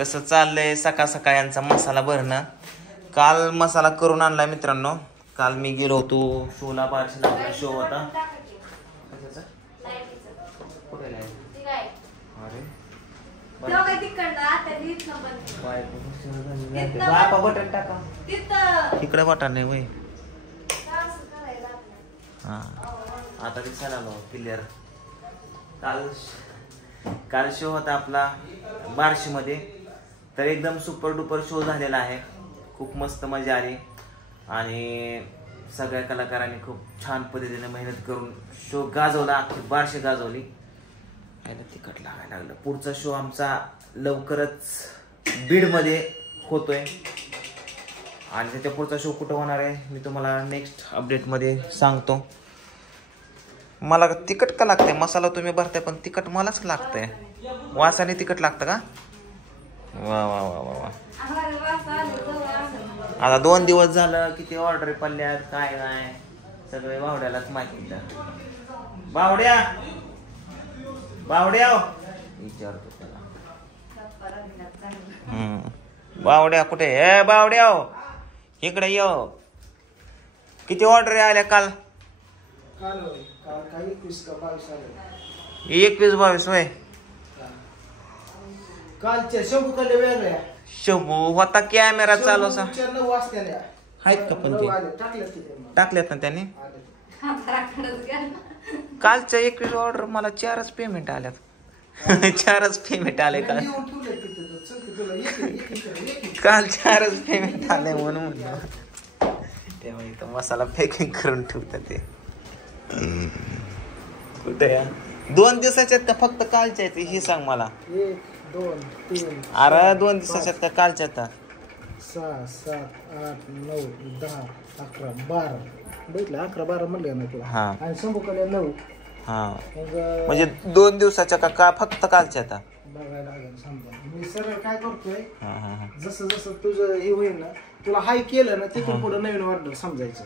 कसं चाललंय सकाळ सकाळ यांचा मसाला भरणं. काल मसाला करून आणलाय मित्रांनो. काल मी गेलो होतो शोला बारशीला शो होता. बटन टाका इकडे बटन नाही वय. हा आता ते चला क्लिअर. काल शो होता आपला बार्शी मध्ये. तर एकदम सुपर डुपर शो झालेला आहे. खूप मस्त मजा आली आणि सगळ्या कलाकारांनी खूप छान पद्धतीने मेहनत करून शो गाजवला. अख्खी बार्शी गाजवली. तिखट लागायला लागलं. पुढचा शो आमचा लवकरच बीड मध्ये होतोय आणि त्याच्या पुढचा शो कुठं होणार आहे मी तुम्हाला नेक्स्ट अपडेट मध्ये सांगतो. मला तिखट का लागतंय? मसाला तुम्ही भरताय पण तिखट मलाच लागतंय. वासाने तिखट लागतं का? वा वा वा वा वा. आता 2 दिवस झालं किती ऑर्डर पडल्यात काय नाही सगळे बावड्यालाच माहिती. बावड्या बावड्या विचारतो त्याला. बावड्या कुठे? ए बावड्या इकडे ये. किती ऑर्डर आल्या काल? 21-22 होय. कालच्या शंभू कले वेगळ्या. शंभू होता कॅमेरा चालू असा आहेत का पण ते टाकल्यात ना त्यांनी. कालच्या 21 ऑर्डर मला 4च पेमेंट आल्यात. 4च पेमेंट आले काल. काल 4च पेमेंट आले म्हणून म्हणलं तेव्हा इथं मसाला पॅकिंग करून ठेवतात ते. कुठे या 2 दिवसाच्यात का फक्त कालच्या आहेत हे सांग मला. 1 2 3 अरे 2 दिवसाच्यात का कालच्यात? 6 7 8 9 10 11 12 बघितलं 11 12 म्हणले ना तुला. हा आणि शंभूकडे 9. हा म्हणजे 2 दिवसाच्या का फक्त कालच्या? बघायला लागेल समजा. मी सरळ काय करतोय जसं जसं तुझं हे होईल ना तुला हाय केलं ना तिथून पुढे नवीन ऑर्डर समजायचं.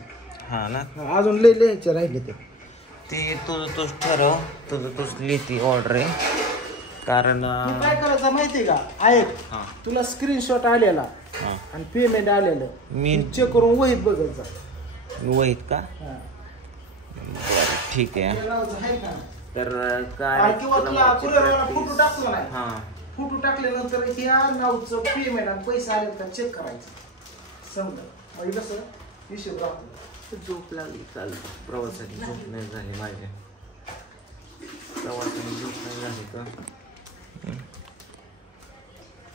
हा ना अजून लिहायचे राहिले ते तूच ठरव. तुझ लिहिती ऑर्डर आहे कारण काय करायचं माहितीये का? ऐक तुला स्क्रीनशॉट आलेला आणि पेमेंट आलेलं मी चेक करून वहीत बघायचा. वहीत का? ठीक आहे. तर काय किंवा तुला फोटो टाकला नाही. फोटो टाकल्यानंतर ह्या नावचं पेमेंट आणि पैसे आले का चेक करायचं समजा. म्हणजे कसं हिशोब राहतो. झोप लागली काल प्रवासाची. झोप नाही झाली माझ्या. प्रवासाची झोप नाही झाली का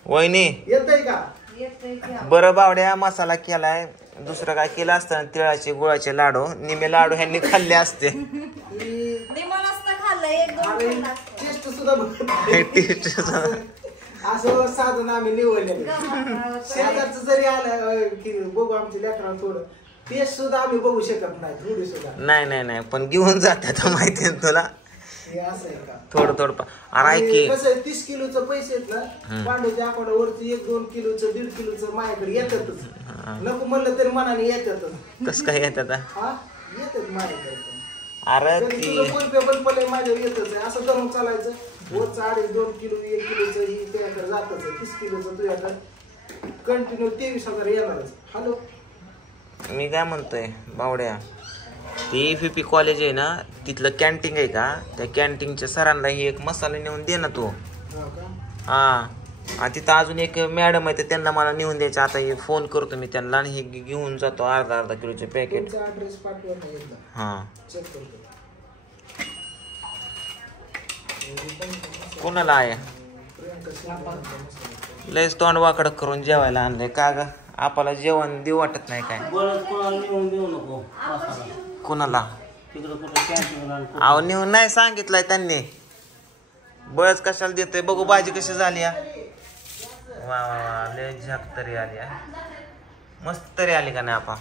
वहिनी? येतंय का? बरं बावड्या मसाला केलाय. दुसरं काय केलं असतं? तिळाचे गुळाचे लाडू निमे लाडू ह्यांनी खाल्ले असते. टेस्ट सुद्धा असं साधन आम्ही निवडले. शेजारचं जरी आलं की बघू आमच्या लेकरांना थोडं टेस्ट सुद्धा आम्ही बघू शकत नाही. थोडी सुद्धा नाही पण घेऊन जातात माहिती आहे तुला. थोडं अरे कसं 30 किलोचं पैसे आहेत ना पांडूच्या आकड्यावरती 1-2 किलोचं 1.5 किलोचं माझ्याकडे येतातच. नको म्हणलं तरी मनाने येतातच. कसं काय येतात? येतात माझ्याकडे. अरे तुझं फोन पे पण पहिले माझ्यावर येतच आहे. असं करून चालायचं. वरचं 2.5 किलो 1 किलोचं ही तुझ्याकडे जातच आहे. 30 किलोचं तुझ्याकडे कंटिन्यू 23,000 येणारच. हॅलो मी काय म्हणतोय बावड्या ते FP कॉलेज आहे ना तिथलं कॅन्टीन आहे का? त्या कॅन्टीनच्या सरांना ही एक मसाला नेऊन दे ना तू. हा तिथं अजून एक मॅडम आहे त्यांना मला नेऊन द्यायचं. आता हे फोन करतो मी त्यांना आणि हे घेऊन जातो अर्धा किलोचे पॅकेट. हा कोणाला आहे? लयच तोंड वाकडं करून जेवायला आणलंय का ग? आपल्याला जेवण देऊ वाटत नाही काय? कोणाला? अहो नेऊन नाही सांगितलंय त्यांनी. बळच कशाला देतोय? बघू भाजी कशी झाली. वा लय झाक तरी आली. मस्त तरी आली का नाही? आपा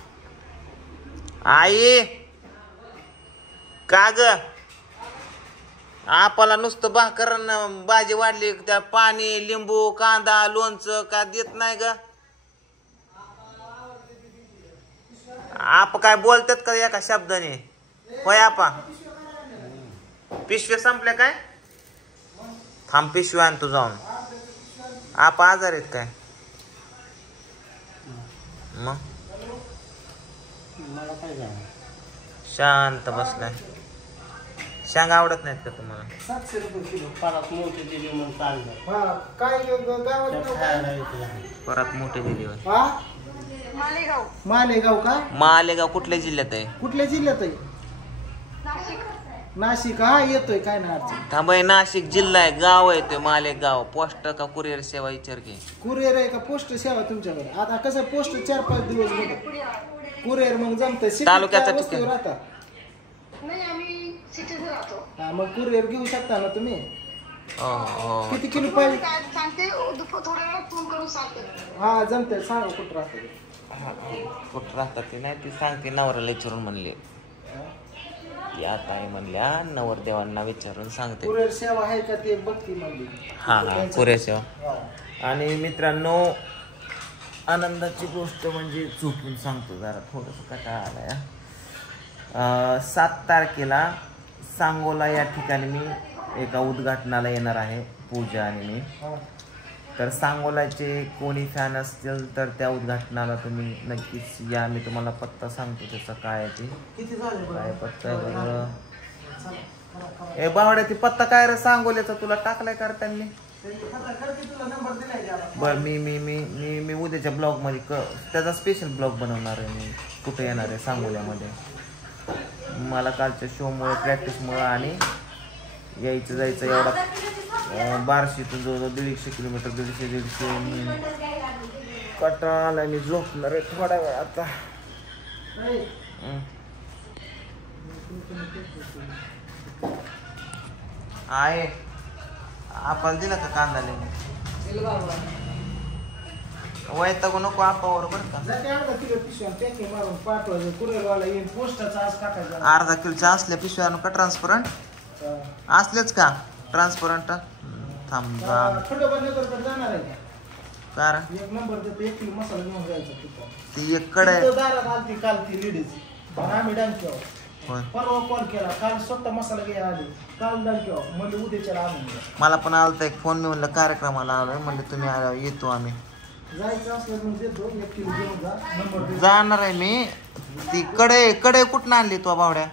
आई का ग? आपला नुसतं भाकर भाजी वाढली त्या पाणी लिंबू कांदा लोणचं का देत नाही ग? आप काय बोलतात का एका शब्दाने? होय आपा पिशव्या संपल्या काय? थांब पिशव्या आणतो जाऊन. आप आजार आहेत काय मग मला काय झालं शांत बसलाय शेंगा आवडत नाहीत का तुम्हाला 700 रुपये किलो परत मोठे दिली म्हणून चाललं हा काय गावात नाव काय? परत मोठे दिली होय. हा मालेगाव का मालेगाव कुठल्या जिल्ह्यात आहे कुठल्या जिल्ह्यात आहे नाशिक हा येतोय काय नाही अडचण थांबाय नाशिक जिल्हा आहे गाव आहे ते मालेगाव पोस्ट का कुरिअर सेवा विचार घे कुरिअर आहे का पोस्ट सेवा तुमच्याकडे आता कसं पोस्ट 4-5 दिवस बघ कुरिअर मग जमतंय तालुक्याचा वस्तूवर ठिकाण. राहता नाही आम्ही सिटीत राहतो. हा मग कुरिअर घेऊ शकता ना तुम्ही हो हो किती किलो पाहिजे काय सांगते थोड्या वेळात फोन करून सांगते. हा जमतंय सांगा कुठं राहतं कुठं राहतात ते नाही ती सांगते नवऱ्याला विचारून म्हणले ती आता आहे म्हणल्या नवरदेवांना विचारून सांगते कुरिअर सेवा आहे का ते बघती म्हणली हा हा कुरिअर सेवा हा. आणि मित्रांनो आनंदाची गोष्ट म्हणजे चुकून सांगतो जरा थोडंसं कंटाळा आलाय 7 तारखेला सांगोला या ठिकाणी मी एका उद्घाटनाला येणार आहे पूजा आणि मी हा. तर सांगोलाचे कोणी फॅन असतील तर त्या उद्घाटनाला तुम्ही नक्कीच या मी तुम्हाला पत्ता सांगतो त्याचा काय आहे ते किती झाले बरं? काय पत्ता आहे बरं चला, करा. ए बावड्या ती पत्ता काय रे सांगोल्याचा तुला टाकलाय का रे त्यांनी त्यांनी खाता करते तुला नंबर दिलाय का आता? बर मी उद्याच्या ब्लॉग मध्ये त्याचा स्पेशल ब्लॉग बनवणार आहे मी कुठे येणार आहे सांगोल्यामध्ये मला कालच्या शोमुळे प्रॅक्टिसमुळे आणि यायचं जायचं एवढा बार्शीतून जवळजवळ 150 किलोमीटर 150 कंटाळा आलाय मी झोपणार आहे थोडा वेळ आता नाही. आहे आपण दिला का कांदा लिहून वैतागू नको आपावर बरं का जाते अर्धा किलो पिशव्या पॅकिंग मारून पाठवायचं कुरिअरवाला येईन पोस्टाचा आज टाकायचा अर्धा किलोच्या असल्या पिशव्या आणू का ट्रान्सपरंट असलेच का ट्रान्सपरंट थांबा खंडोबानगरकडे जाणार आहे कार एक नंबर देतो 1 किलो मसाला घेऊन जायचा तिथं ती एक कडे तिथं दारात आलती काल ती लेडीज आणि आम्ही डांक्यावर होय परवा कॉल केला काल स्वतः मसाला घ्यायला आली काल डांक्यावर म्हणजे उद्याच्याला आणून द्या. मला पण आलता एक फोन मी म्हणलं कार्यक्रमाला आलोय म्हणलं तुम्ही आल्यावर येतो आम्ही जायचं असलं म्हणजे देतो 1 किलो घेऊन जा नंबर देतो जाणार आहे मी ती कडे कुठं आणली तू बावड्या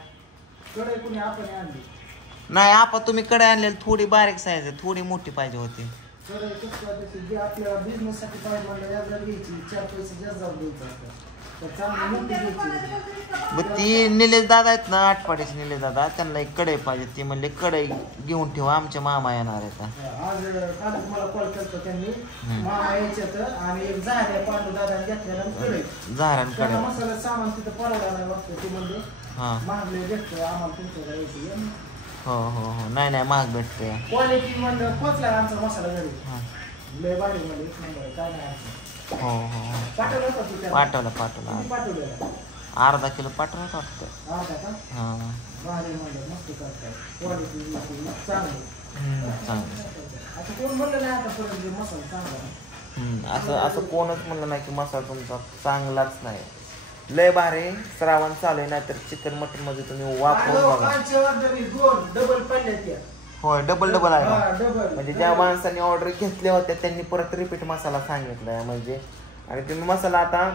कडे कुणी आपण आणली नाही आपा तुम्ही कडे आणलेली थोडी बारीक साईज आहे थोडी मोठी पाहिजे होती कडे कसं जे आपल्याला बिझनेस साठी पाहिजे म्हणलं याला घ्यायची 4 पैसे जास्त जाऊन द्यायचं असतं तर चांगली मोठी घ्यायची मग ती निलेश दादा आहेत ना आठपाडीचे निलेश दादा त्यांना एक कढई पाहिजे ती म्हणले कढई घेऊन ठेवा आमच्या मामा येणार आहेत आज कालच मला कॉल केला त्यांनी मामा यायच्यात आणि एक झाल्या पांडू दादा घेतलेला कडे झारण त्याला कडे मसाला सामान तिथं परवडा नाही वाटतं ते म्हणजे हा महागले भेटतोय आम्हाला तुमच्याकडे यायची हो नाही महाग भेटते क्वालिटी म्हणलं पोचला आमचा मसाला घरी हा लय भारी म्हणजे 1 नंबर काय नाही अडचण. हो पाठवलं होतं तू त्याला? पाठवलं किती पाठवलेलं अर्धा किलो पाठवलं वाटतं अर्धा का हा भारी म्हणलं मस्त करताय क्वालिटी चांगली चांगलं आता कोण म्हणलं नाही आता परत जे मसाला चांगला असं कोणच म्हणलं नाही की मसाला तुमचा चांगलाच नाही लय भारी श्रावण चालू आहे नाहीतर चिकन मटन मध्ये तुम्ही वापरून बघा कालची ऑर्डर दोन डबल पडल्या त्या होय डबल आहे हा, का? डबल म्हणजे ज्या माणसांनी ऑर्डर घेतल्या होत्या त्यांनी परत रिपीट मसाला सांगितलाय म्हणजे आणि तुम्ही मसाला आता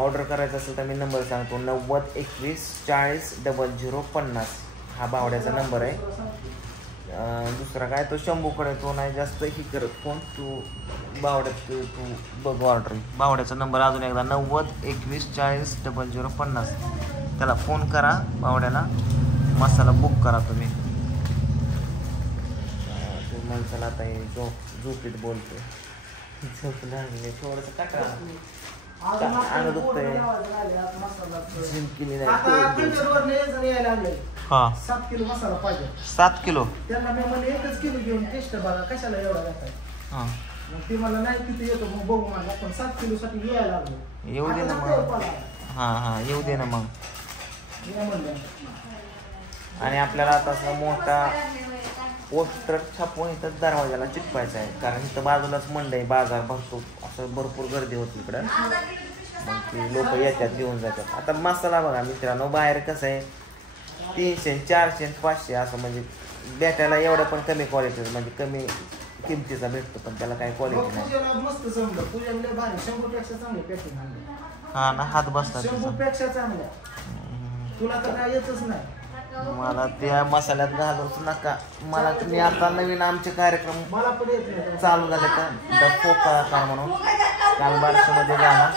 ऑर्डर करायचा असेल तर मी नंबर सांगतो 90 21 40 0050 हा बावड्याचा नंबर आहे दुसरा काय तो शंभूकडे तो नाही जास्त ही करत फोन तू बावड्यात तू बघ ऑर्डर बावड्याचा नंबर अजून एकदा 90 21 40 0050 त्याला फोन करा बावड्याला मसाला बुक करा तुम्ही माणसाला आता झोपीत बोलतोय झोप लागले थोडस काटा अंग दुखतंय झिंकली नाही हा 7 किलो मसाला पाहिजे 7 किलो त्यांना मी म्हणले 1 किलो घेऊन टेस्ट बघा कशाला एवढा घेताय हा मग ते मला नाही तिथे येतो मग बघू मला पण 7 किलो साठी यायला लागलो येऊ दे ना मग हा येऊ दे ना मग आणि आपल्याला आता असा मोठा पोस्टर छापून इथं दरवाजाला चिटवायचा आहे कारण इथं बाजूलाच मंडई बाजार भरतो असं भरपूर गर्दी होती इकडं मग ती लोक येतात घेऊन जातात आता मसाला बघा मित्रांनो बाहेर कसं आहे 300 400 500 असं म्हणजे भेटायला एवढं पण कमी क्वालिटी म्हणजे कमी किमतीचा भेटतो पण त्याला काही क्वालिटी नाही. पूजाला मस्त जमलं. पूजाला लय भारी 100 पेक्षा चांगले पॅकिंग आणलं. हा ना हात बसतात 100 पेक्षा चांगल्या. तुला तर काय येतच नाही. मला त्या मसाल्यात घालूच नका. मला मी आता नवीन आमचे कार्यक्रम मला पण येत नाही. चालू झाले तर द फोका का म्हणून काल बारशीमध्ये झाला.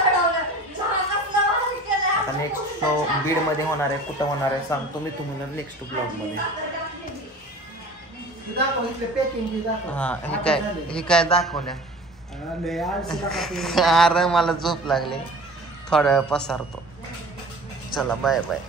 आता नेक्स्ट शो बीडमध्ये होणार आहे. कुठं होणार आहे सांगतो मी तुम्हाला नेक्स्ट ब्लॉगमध्ये. दाखव इथले पॅकिंग बी दाखव. हा हे काय दाखवल्या. लय आळशी नका तू. अरे मला झोप लागली. थोड्या वेळ पसारतो. चला बाय बाय.